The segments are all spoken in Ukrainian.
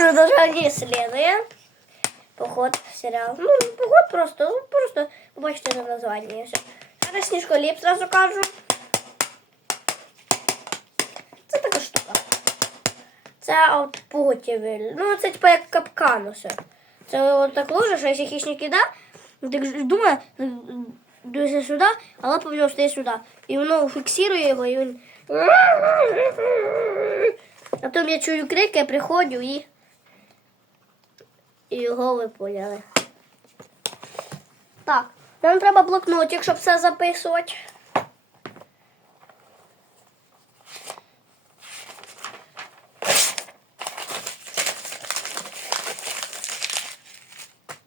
Продолжение следует. Поход сериал. Ну, поход просто. Ну, просто побачите на названні. Зараз сніжко зразу кажу. Це така штука. Це от потівель. Ну, це типа як капкан усе. Це от так ложиш, а якщо хищник іде, так думає, дивиться сюди, а лапа в стає сюди. І воно фіксує його, і він. А потім я чую крик, я приходжу і. І його ви поняли. Так, нам треба блокнотик, щоб все записувати.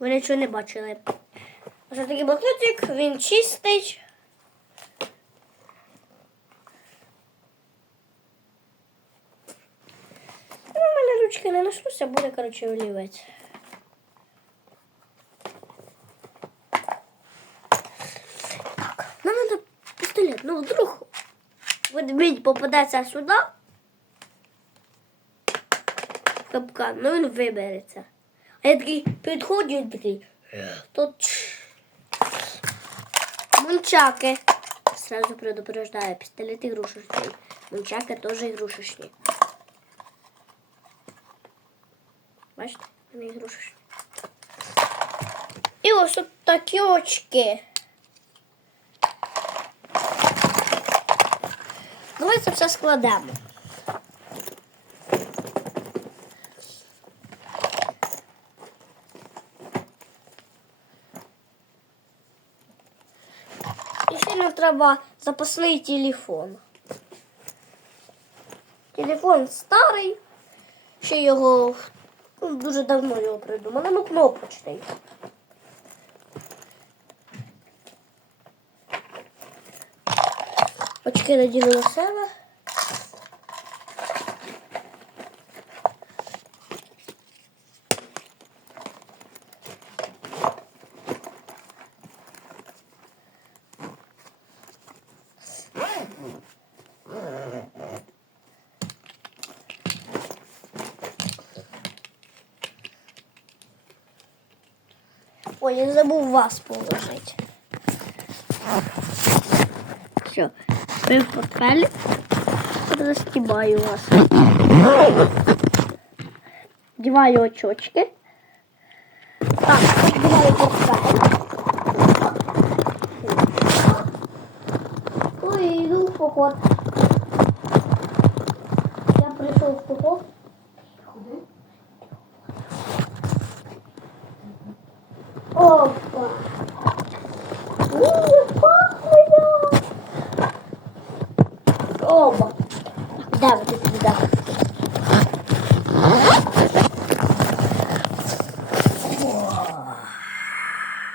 Ви нічого не бачили. Ось такий блокнотик, він чистий. Ну, у мене ручки не нашлося, буде, коротше, олівець. Так, нам надо пістолет. Ну, вдруг ведмідь попадеться сюди. Капкан, ну він вибереться. А я такий підходжу і такий. Тут. Мунчаки. Сразу предупреждаю, пистолет игрушечный. Мунчаки тоже игрушечні. Бачите, вони ігрушечні. І ось тут такі очки. Давай це все складемо. І ще нам треба запасний телефон. Телефон старий, ще його ну, дуже давно його придумали, ну кнопочний. Очки надіну на себе. Ой, я забув вас положити. Все, ви в портфелі. Застібаю вас. Діваю очочки. Так, діваю портфель. Ой, йду в поход. Я прийшов в поход. Опа.